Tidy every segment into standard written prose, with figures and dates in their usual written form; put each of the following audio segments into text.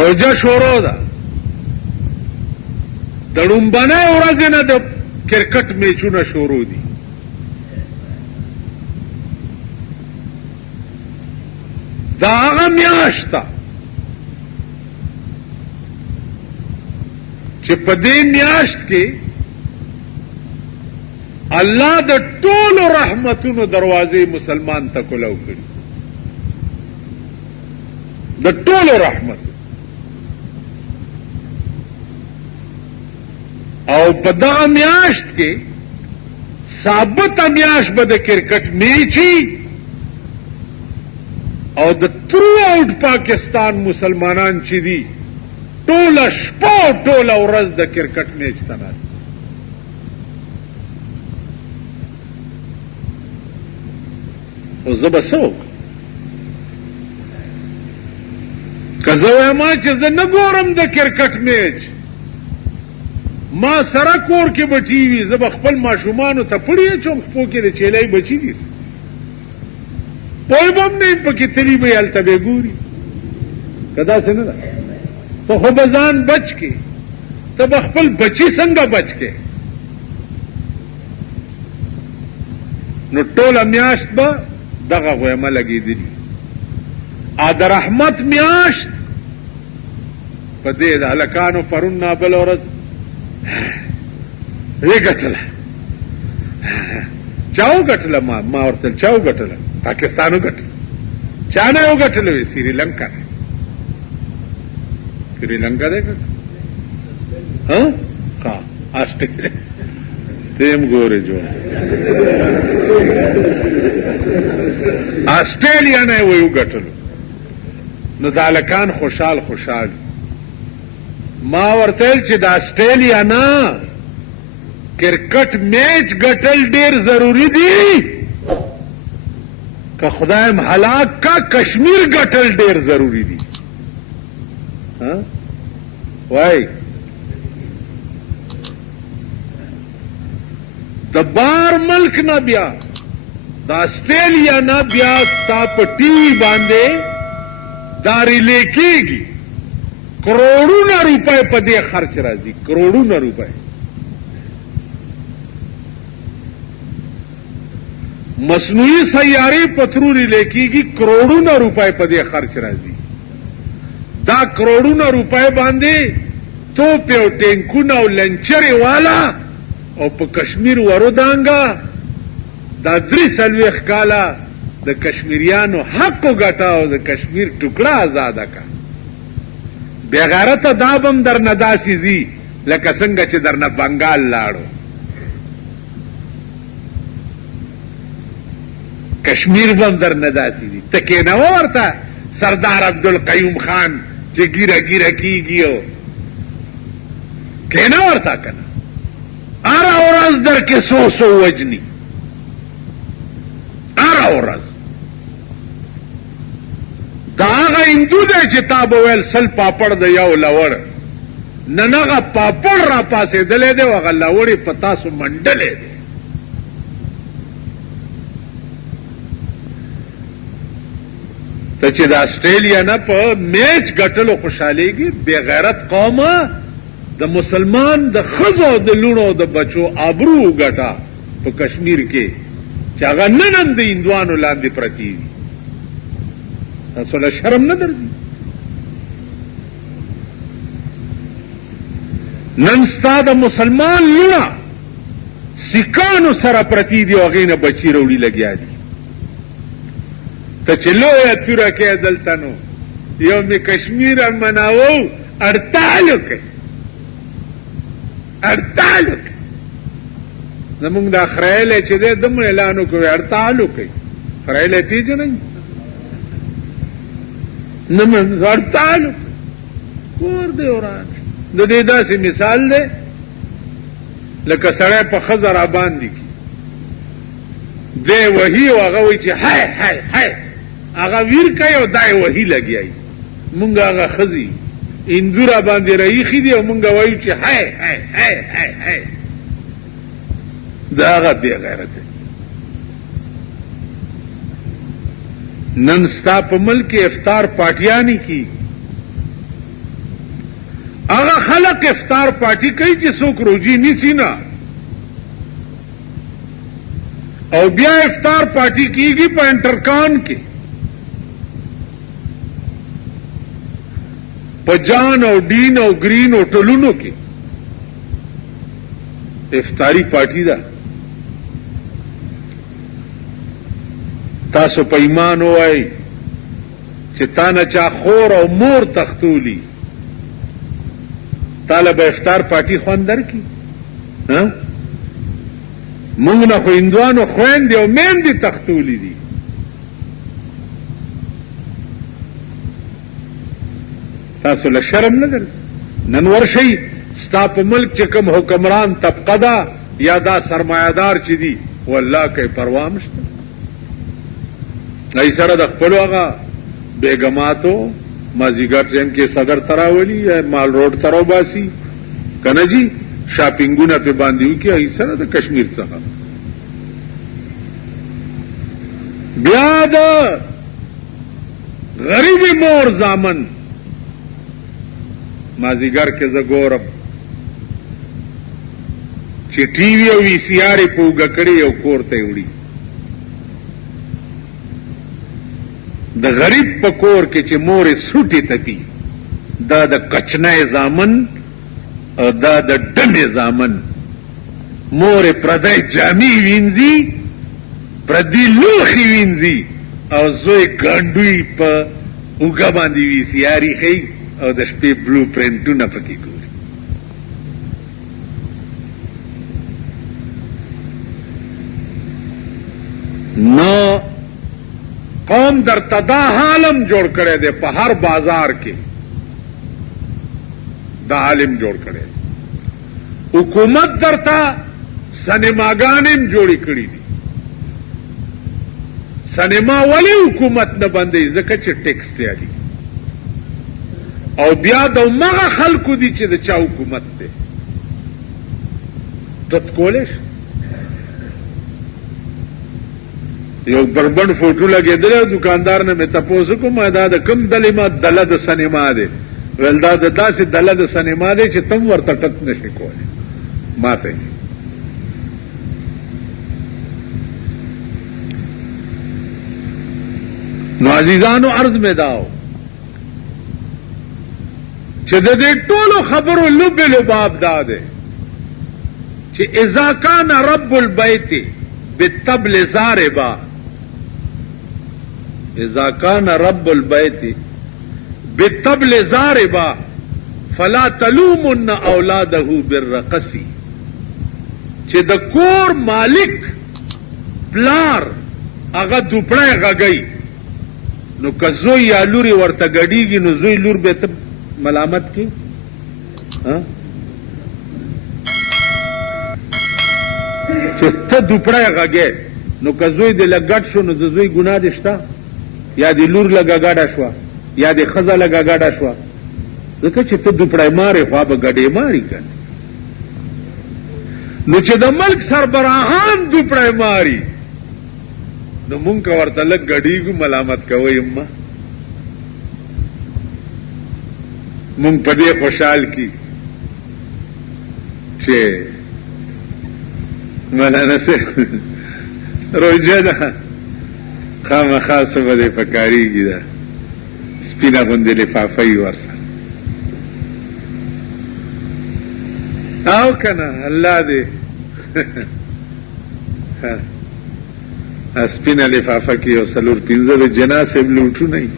روجه شروع ده د ړومبنۍ ورځې نه د کرکټ میچونه شروع دي. دا هغه میاشت ده چې په دې میاشت کې الله د ټولو رحمتونو دروازې مسلمان ته کلو کړي، د ټولو رحمت. او په دغه میاشت کې ثابت میاشت به د کرکټ میچي او د تھرو آؤٹ پاکستان مسلمانان چې دي ټوله شپه او ټوله ورځ د کرکټ میچ ته ناست. خو زه به څه وکړم؟ که زه وایم چې زه نه ګورم د کرکټ میچ، ما سره کور کې بچی وي، زه به خپل ماشومانو ته پړی اچوم، خپو کې د چیلای بچی دي، پوی به هم نه یم پکې تلي به یې هلته به یې ګوري. که داسې نه ده، ته خو به ځان بچ کې، ته به خپل بچي څنګه بچ کې؟ نو ټوله میاشت به دغه غویمه لګېدلي. د رحمت میاشت په دې د هلکانو پرون نابله ورځ وګټله. چا وګټله؟ ما ورته چا وګټله؟ پاکستان وګټله. چا نه وګټله؟ وی سریلنکا نه. سریلنکا دی که ها آسټرېلیا ته هم ګورې جوړ آسټرېلیا نه وی وګټلو. نو د هلکان خوشحال ما ورته ویل چې د آسټرېلیا نه کرکټ میچ ګټل ډېر ضروري دي، که خدایم هلاک کا کشمیر ګټل ډېر ضروري دي. وای د بار ملک نه بیا د آسټرېلیا نه بیا ستا په ټي وي باندې دا ریلې کېږي، کروڑونه روپے په دې خرچ راځي، کروڑونه روپے. مصنوعي سیارې په تھرو ریلې کېږي، کروڑونه روپے په دې خرچ راځي. دا کروڑونه روپے باندې توپ او ټینکونه او لنچرې والا او په کشمیر ورودانګه دا 43 کاله د کشمیریانو حق وګټه او د کشمیر ټوکړه آزاده کا. بے غیرته دا بم در نه داسې ځي لکه څنګه چې در نه بنګال لاړو. کشمیر بم در نه داسې ځي. ته کېنوه ورته سردار عبدالقیوم خان چې ګیره ګیره کېږي او کېنه ورته که نه هره ورځ در کې څو وجني، هره ورځ. دا هغه هندو دی چې تا به ویل 100 پاپړ د یو لوړ، نن هغه پاپړ را پاسېدلی دی او هغه لوړې په تاسو منډلی دی. ته چې د آسټرېلیا نه په میچ ګټلو خوشحالېږي، بې غیرت قومه د مسلمان د ښځو د لوڼو د بچو آبرو وګټه په کشمیر کې چې هغه نن هم د هندوانو لاندې پرتې دي. تاسو له شرم نه درځي؟ نن ستا د مسلمان لوڼه سیکانو سره پرتې دي او هغې نه بچي راوړي لګیا دي. ته چې لویه توره کې دلته نو یو مې کشمیر مناوو اړتالو کې اړتالو کې زمونږ دا خریلی چې دی دومره اعلان وکړو اړتالو کې خریلی پېژنئ نه من اړتالو کور دی وران. د دې داسې مثال دی لکه سړی په ښځه را باندې کي دی وهي او هغه وایي چې هی هی هی هغه ویر کوي او دا یې وهي لګیایي. مونږ هغه ښځې هندو را باندې راایښي دي او مونږ وایو چې هی هی هی هی هی. دا هغه بې غیرت دی. نن ستا په ملک کې افطار پارټیانې کېږي هغه خلق افطار پارټي کوي چې څوک روزي نیسي نه، او بیا افطار پارټي کیږي په انټرکان کې، په جان او ډین او گرین هوټلونو کې افطاری پارټي ده. تاسو په ایمان وای چې تا نه چا خور او مور تختولی طالب افطار پارټي خوان درکې؟ ها، موږ نه خو هندوانو خويندې او میندې تختولی دي. تاسو له شرم نه در نن ورشي ستا په ملک چې کوم حکمران طبقه ده یا دا سرمایه‌دار چې دي والله کوي پروا نشته، ای سره د خپل هغه بیگماتو مازیګر ټیم کې صدر تراولی یا مال روډ تراو باسي کنه جی شاپینګونه په باندې وکي، ای سره د کشمیر څخه بیا د غریبی مور زامن مازیګر کې زه ګورم چې ټي وي او وی سي آر په وګه کړی او کور ته وړي. د غریب په کور کې چې مورې سوټي تپي دا د کچنای زامن او دا د ډمې زامن، مورې پردی جامې وینځي، پردی لوښي وینځي، او زوی ګانډوي په وګه باندې وی سي آر ښي او د شپې بلو پرنټونه پکې ګوري. نو قوم درته دا عالم جوړ کړی دی، په هر بازار کې دا عالم جوړ کړی. حکومت درته سینماګانې جوړې کړې دي. سینما ولې حکومت نه بندوي؟ ځکه چې ټیکس دی او بیا د مغه خلکو دي چې د چا حکومت دی تت کولش. یو بربند فوټو لګېدل، دکاندار نه مې تپوس کوم دا د کوم دلې ما دله د سینما دی، ول دا د داسې دله د سینما دی چې تم ورته ټک نشي کولی ماته. نو عزیزانو عرض مې داو چې د دې ټولو خبرو لب لباب دا دی چې اذا کان رب البیت بالطبل ضاربا، اذا کان رب البیت بالطبل ضاربا فلا تلومن اولاده بالرقص. چې د کور مالک پلار هغه دوپړی غږی نو که زوی یا لوري ورته ګډیږي نو زوی لور به ته ملامت کی؟ چې ته دوپړی غږی نو که زوی دې لږ ګډ شو نو د زوی ګناه دې شته، یا د لور لږه ګډه شوه یا د ښځه لږه ګډه شوه، ځکه چې ته دوپړی مارې خوا به ګډې ماري که نه. نو چې د ملک سربراهان دوپړی ماري نو مونږ که ورته لږ ګډېږو ملامت کوئ امه. مونږ په دې خوشحال کی چې مولانا صاحب روژه ده خامخا څه به دې پکارېږي ده سپینه غوندې لفافه یې ورسره او که نه الله دې سپینه لفافه کې یو څلور پنځه د جنا صاحب لوټونه یي.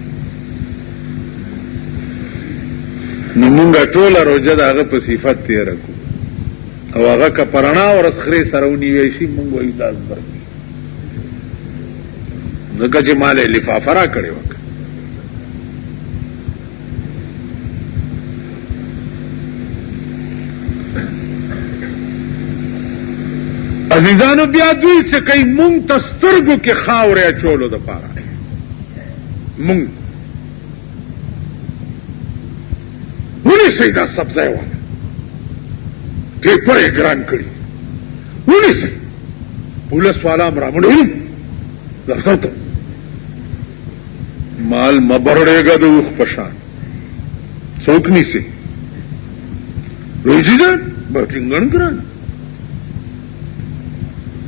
نو مونږه ټوله روژه د هغه په صفت تېره کړو او هغه که په رڼا ورځ خرې سره ونیوی شي مونږ وایو دا زبر ځکه چې ما له لفافه را کړې وه. عزیزانو بیا دوی څه کوي مونږ ته سترګو کې خاورې اچولو دپاره مونږ ونیسئ دا سبزی والا ټیپر یې ګران کړي ونیسئ پولیس والا هم رامنډوم دفتر ته مال مه برړېږه د اوښ په شان څوک نیسي روزیدن باټینګن ګران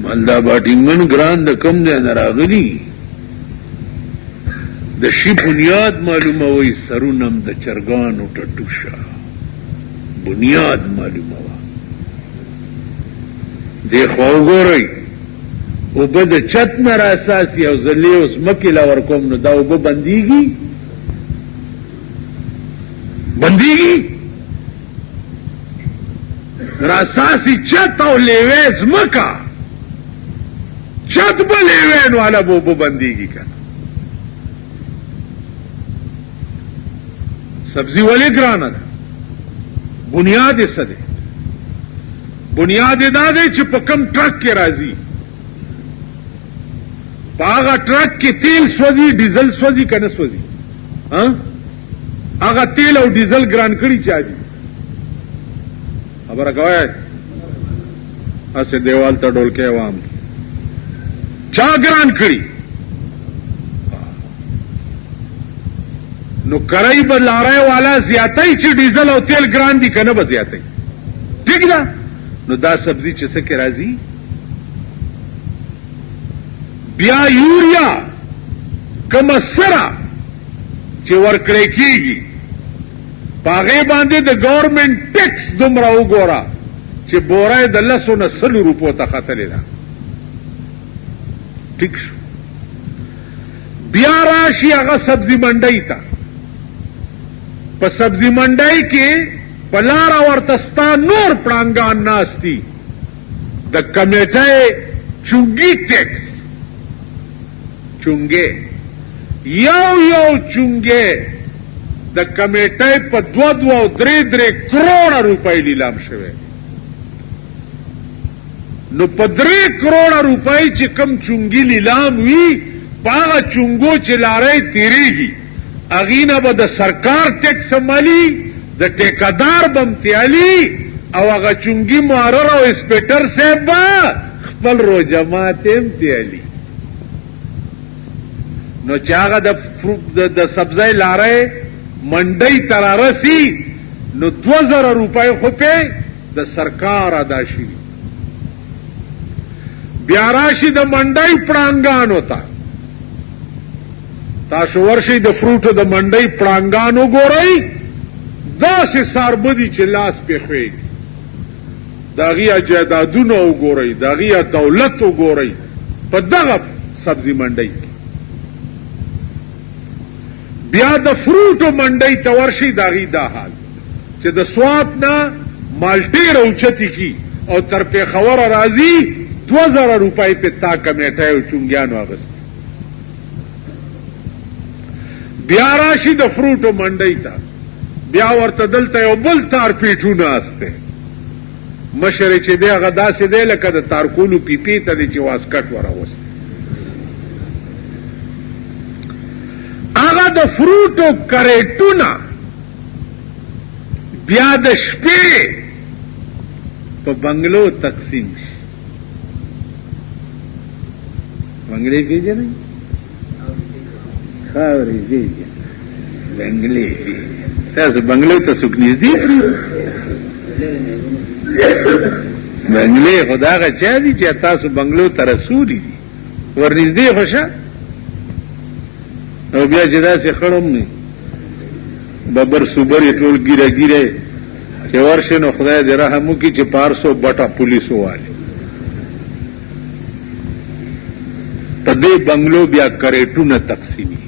مالدا باټینګن ګران د کم دی نه راغلی د شي بنیاد معلومه وي سرونم د چرګانو ټټوشه بنیاد معلومه وه دی خو وګورئ اوبه د چت نه راساسي او زه لې اوس مکې له ورکوم نو دا اوبه بندېږي راساسي چت او لیوې ځمکه چت به لیوې نو هله به اوبه بندېږي که سبزي ولې ګرانه ده بنیاد یې څه دی بنیاد یې دا دی چې په کم ټرک کې راځي په هغه ټرک کې تیل سوځي ډیزل سوځي که نه سوځي هغه تیل او ډیزل ګران کړي چا دي خبره کوئ هسې دیوال ته ډولکی عوام چا ګران کړي نو کرای به لارای والا زیاتای چې ډیزل او تیل ګران دي که نه به زیاتای ٹھیک ده نو دا سبزی چې څه کې راځي بیا یوریا کومه سره چې ورکړی کېږي په هغې باندې د ګورنمنټ ټیکس دومره وګوره چې بوره د 100 نه 100 روپو ته ختلې ده ټیک شو بیا راشي هغه سبزي منډۍ ته په سبزي منډۍ کې په لاره ورته ستا نور پړانګان ناستي د کمیټۍ چونګي ټیکس چونګې یو چونګې د کمیټۍ په 2 او 3 کروڑه روپۍ لیلام شوی نو په 3 کروڑه روپۍ چې کم چونګي لیلام وي په هغه چونګو چې لارۍ تیریږي هغې نه به د سرکار ټیکس مالي د ټیکهدار به امتیالي او هغه چونګي محرر او اسپیټر صاحب به خپل روجمات امتیالي نو چې هغه د سبزۍ لارۍ منډۍ ته رارسي نو 2000 روپۍ خو پې د سرکار ادا شي بیا راشي د منډۍ پړانګانو ته تاسو ورشئ د فروټو د منډۍ پړانګان وګورئ داسې ساربدي چې لاس پې خوېږي د هغې جایدادونه وګورئ د هغې دولت وګورئ په دغه سبزي منډۍ کې بیا د فروټو منډۍ ته ورشئ د هغې دا حال چې د سوات نه مالټې راوچتې کي او تر پېښوره راځي 2000 روپۍ پې تا کمیټۍ او چونګیانو اخیستي بیا راشي د فروټو منډۍ ته بیا ورته دلته یو بل تار پیټو ناست دی مشر یې چې دی هغه داسې دی لکه د تارکولو پیپې ته دی چې واسکټ وراوستی هغه د فروټو کریټونه بیا د شپې په بنگلو تقسیم شي بنگلې پیژنئ خاورې پیژنئ بنگلې تاسو بنگلو ته څوک نږدې بنگلې خو د هغه چا دي چې تاسو بنگلو ته رسولي دي ورنږدې خو شه او بیا چې داسې خړم نه ببر صوبر یې ټول ګیره ګیره چې ورشي نو خدای دې رحم وکړي چې 500 بټه پولیسو والي په دې بنگلو بیا کریټونه تقسیمي